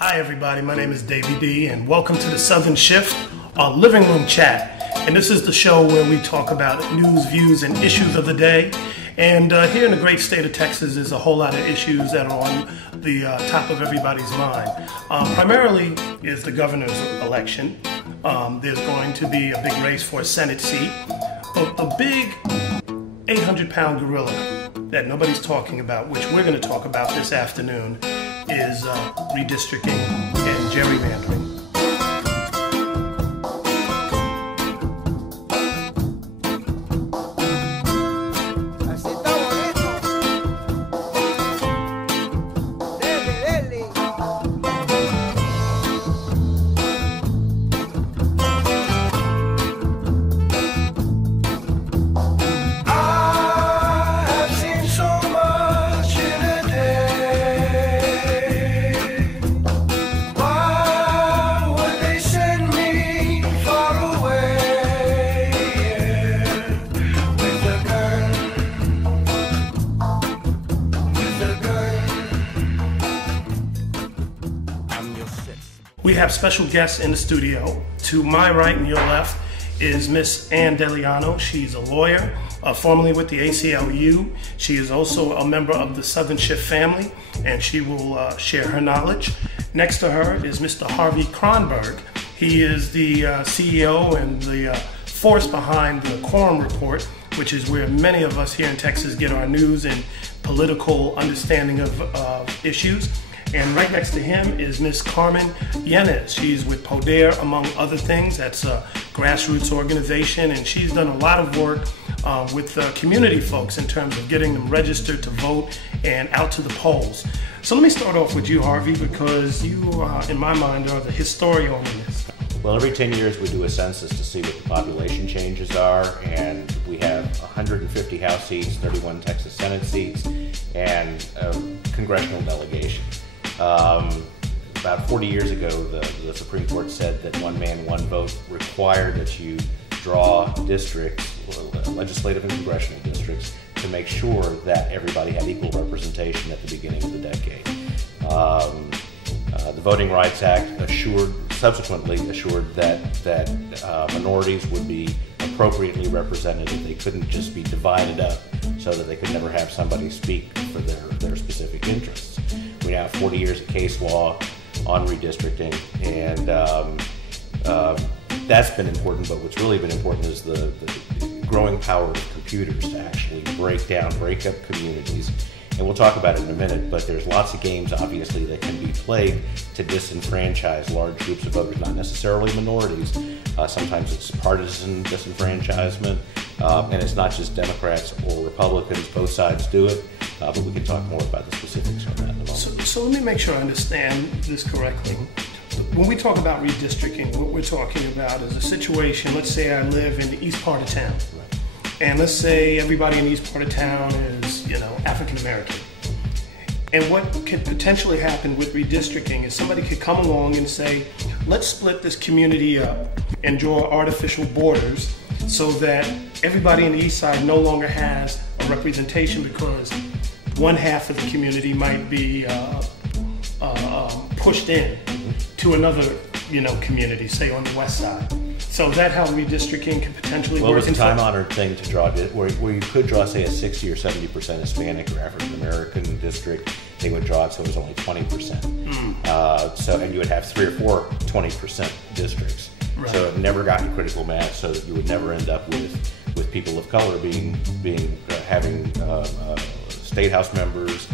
Hi everybody, my name is Davey D and welcome to the Southern Shift, our living room chat. And this is the show where we talk about news, views, and issues of the day. And here in the great state of Texas, there's a whole lot of issues that are on the top of everybody's mind. Primarily is the governor's election. There's going to be a big race for a Senate seat. But the big 800-pound gorilla that nobody's talking about, which we're going to talk about this afternoon, is redistricting and gerrymandering. We have special guests in the studio. To my right and your left is Miss Ann DeLiano. She's a lawyer, formerly with the ACLU. She is also a member of the Southern Shift family, and she will share her knowledge. Next to her is Mr. Harvey Kronberg. He is the CEO and the force behind the Quorum report, which is where many of us here in Texas get our news and political understanding of issues. And right next to him is Miss Carmen Llanes. She's with PODER, among other things. That's a grassroots organization, and she's done a lot of work with community folks in terms of getting them registered to vote and out to the polls. So let me start off with you, Harvey, because you, in my mind, are the historian on this. Well, every 10 years we do a census to see what the population changes are, and we have 150 House seats, 31 Texas Senate seats, and a congressional delegation. About 40 years ago, the Supreme Court said that one man, one vote required that you draw districts, legislative and congressional districts, to make sure that everybody had equal representation at the beginning of the decade. The Voting Rights Act subsequently assured that minorities would be appropriately represented, and they couldn't just be divided up so that they could never have somebody speak for their specific interests. We now have 40 years of case law on redistricting, and that's been important, but what's really been important is the growing power of computers to actually break up communities. And we'll talk about it in a minute, but there's lots of games, obviously, that can be played to disenfranchise large groups of voters, not necessarily minorities. Sometimes it's partisan disenfranchisement, and it's not just Democrats or Republicans. Both sides do it, but we can talk more about the specifics on that in a moment. So let me make sure I understand this correctly. When we talk about redistricting, what we're talking about is a situation, let's say I live in the east part of town. Right. And let's say everybody in the east part of town is, African American. And what could potentially happen with redistricting is somebody could come along and say, let's split this community up and draw artificial borders so that everybody in the east side no longer has a representation because one half of the community might be pushed in to another, community, say on the west side. So is that how redistricting could potentially work? Well, it was a time-honored thing to draw, where you could draw, say, a 60 or 70% Hispanic or African-American district. They would draw it so it was only 20%. And you would have 3 or 4 20% districts. Right. So it never got in critical mass, so that you would never end up with people of color having state house members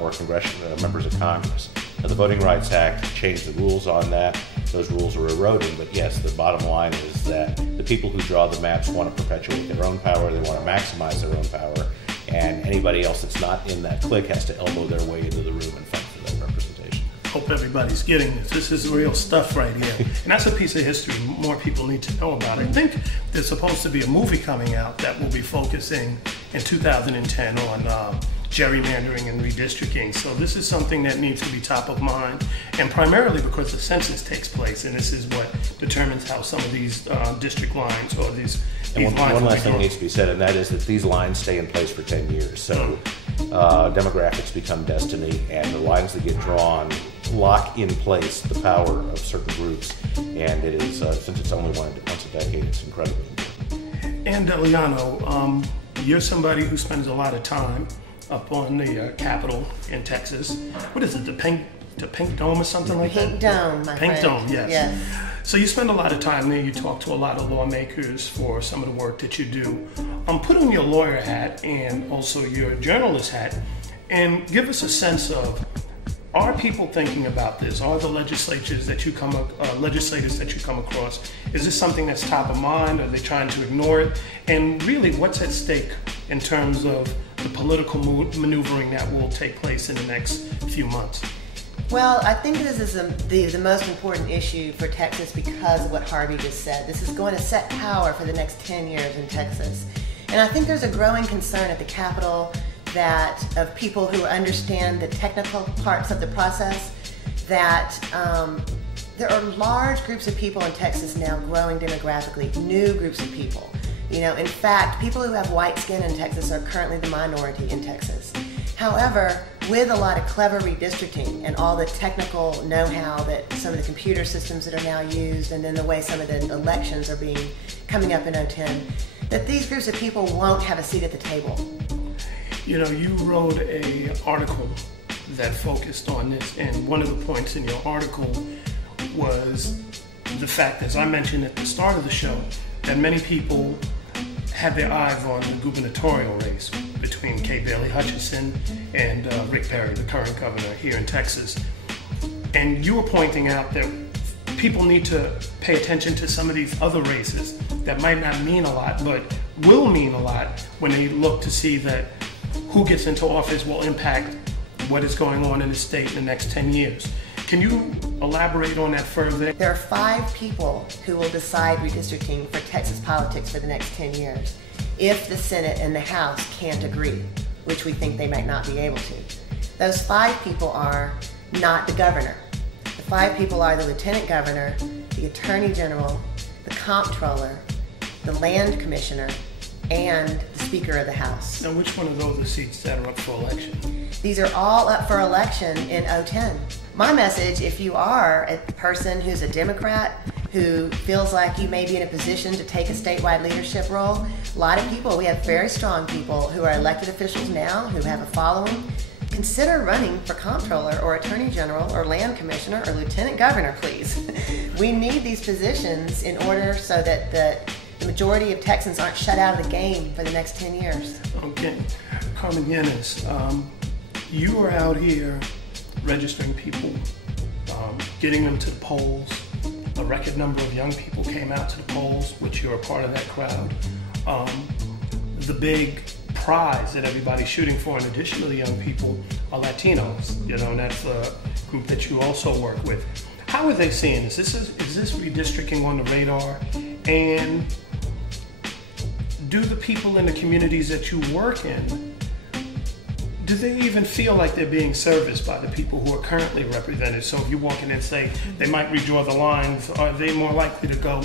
or congressional members of Congress. Now, the Voting Rights Act changed the rules on that. Those rules are eroding, but yes, the bottom line is that the people who draw the maps want to perpetuate their own power, they want to maximize their own power, and anybody else that's not in that clique has to elbow their way into the room and fight for that representation. Hope everybody's getting this. This is real stuff right here. And that's a piece of history more people need to know about. I think there's supposed to be a movie coming out that will be focusing in 2010 on gerrymandering and redistricting. So this is something that needs to be top of mind, and primarily because the census takes place, and this is what determines how some of these district lines or these And one last thing needs to be said, and that is that these lines stay in place for 10 years. So demographics become destiny, and the lines that get drawn lock in place the power of certain groups, and it is, since it's only once a decade, it's incredibly important. And Llano, you're somebody who spends a lot of time up on the Capitol in Texas. What is it, the Pink Dome or something like that? Pink Dome, my friend. Pink Dome, yes. Yes. So you spend a lot of time there. You talk to a lot of lawmakers for some of the work that you do. Put on your lawyer hat and also your journalist hat, and give us a sense of, are people thinking about this? Are the legislators that you come across, is this something that's top of mind? Are they trying to ignore it? And really, what's at stake in terms of the political maneuvering that will take place in the next few months? Well, I think this is the most important issue for Texas because of what Harvey just said. This is going to set power for the next 10 years in Texas. And I think there's a growing concern at the Capitol of people who understand the technical parts of the process, that there are large groups of people in Texas now growing demographically, new groups of people. You know, in fact, people who have white skin in Texas are currently the minority in Texas. However, with a lot of clever redistricting and all the technical know-how that some of the computer systems that are now used, and then the way some of the elections are coming up in 2010, that these groups of people won't have a seat at the table. You know, you wrote an article that focused on this, and one of the points in your article was the fact, as I mentioned at the start of the show, that many people had their eyes on the gubernatorial race between Kay Bailey Hutchinson and Rick Perry, the current governor here in Texas. And you were pointing out that people need to pay attention to some of these other races that might not mean a lot, but will mean a lot when they look to see that who gets into office will impact what is going on in the state in the next 10 years. Can you elaborate on that further? There are 5 people who will decide redistricting for Texas politics for the next 10 years if the Senate and the House can't agree, which we think they might not be able to. Those 5 people are not the governor. The 5 people are the lieutenant governor, the attorney general, the comptroller, the land commissioner, and the Speaker of the House. Now, which one of those are seats that are up for election? These are all up for election in 2010. My message, if you are a person who's a Democrat, who feels like you may be in a position to take a statewide leadership role, a lot of people, we have very strong people who are elected officials now, who have a following, consider running for comptroller or attorney general or land commissioner or lieutenant governor, please. We need these positions in order so that the majority of Texans aren't shut out of the game for the next 10 years. Okay. Carmen Llanes, you are out here registering people, getting them to the polls. A record number of young people came out to the polls, which you're a part of that crowd. The big prize that everybody's shooting for, in addition to the young people, are Latinos. You know, and that's a group that you also work with. How are they seeing this? Is this redistricting on the radar? And do the people in the communities that you work in, do they even feel like they're being serviced by the people who are currently represented? So if you walk in and say they might redraw the lines, are they more likely to go,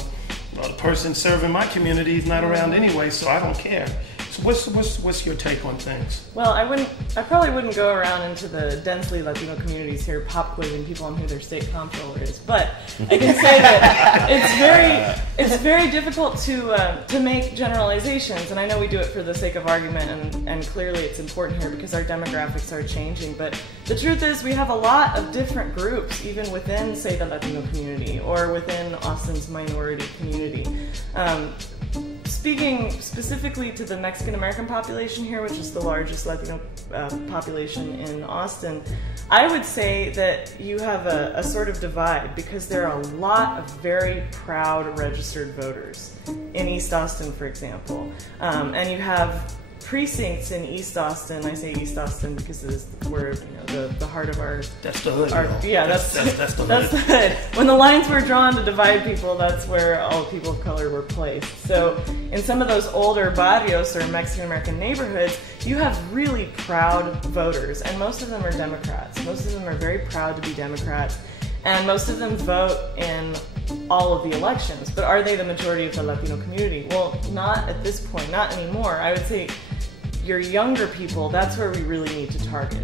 well, the person serving my community is not around anyway, so I don't care? So what's your take on things? Well, I probably wouldn't go around into the densely Latino communities here pop quizzing people on who their state comptroller is, but I can say that it's very difficult to make generalizations, and I know we do it for the sake of argument, and clearly it's important here because our demographics are changing, but the truth is we have a lot of different groups, even within, say, the Latino community or within Austin's minority community. Speaking specifically to the Mexican American population here, which is the largest Latino population in Austin, I would say that you have a sort of divide because there are a lot of very proud registered voters in East Austin, for example. And you have precincts in East Austin. I say East Austin because it is where, you know, the heart of our... That's the hood. Yeah, that's the hood. That's the hood. When the lines were drawn to divide people, that's where all people of color were placed. So in some of those older barrios or Mexican-American neighborhoods, you have really proud voters, and most of them are Democrats. Most of them are very proud to be Democrats, and most of them vote in all of the elections. But are they the majority of the Latino community? Well, not at this point, not anymore. I would say your younger people, that's where we really need to target.